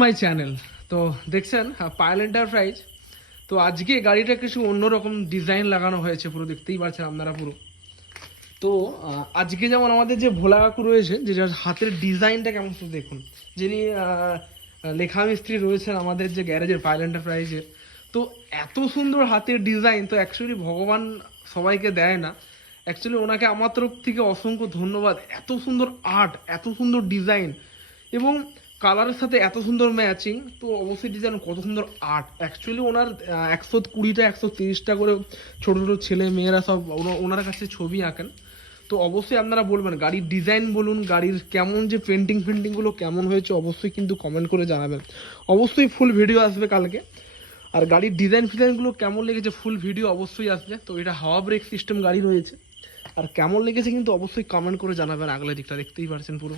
My channel. তো দেখছেন Payel enterprise. তো আজকে গাড়িটা কিছু অন্যরকম ডিজাইন লাগানো হয়েছে, পুরো দেখতেই পাচ্ছেন আপনারা পুরো। তো আজকে যেমন আমাদের যে ভোলা কাকু রয়েছে, যে যার হাতের ডিজাইনটা কেমন শুধু দেখুন, যিনি লেখা মিস্ত্রি রয়েছেন আমাদের যে গ্যারেজের পায়েল এন্টারপ্রাইজের। তো এত সুন্দর হাতের ডিজাইন তো অ্যাকচুয়ালি ভগবান সবাইকে দেয় না। অ্যাকচুয়ালি ওনাকে আমার তরফ থেকে অসংখ্য ধন্যবাদ। এত সুন্দর আর্ট, এত সুন্দর ডিজাইন এবং কালারের সাথে এত সুন্দর ম্যাচিং। তো অবশ্যই ডিজাইন কত সুন্দর আর্ট। অ্যাকচুয়ালি ওনার 120টা 130টা করে ছোট ছোট ছেলে মেয়েরা সব ওনার কাছে ছবি আঁকেন। তো অবশ্যই আপনারা বলবেন গাড়ির ডিজাইন বলুন, গাড়ির কেমন যে পেন্টিংগুলো কেমন হয়েছে অবশ্যই কিন্তু কমেন্ট করে জানাবেন। অবশ্যই ফুল ভিডিও আসবে কালকে। আর গাড়ির ডিজাইনগুলো কেমন লেগেছে ফুল ভিডিও অবশ্যই আসবে। তো এটা হাওয়া ব্রেক সিস্টেম গাড়ি রয়েছে, আর কেমন লেগেছে কিন্তু অবশ্যই কমেন্ট করে জানাবেন। আগলে দিকটা দেখতেই পারছেন পুরো।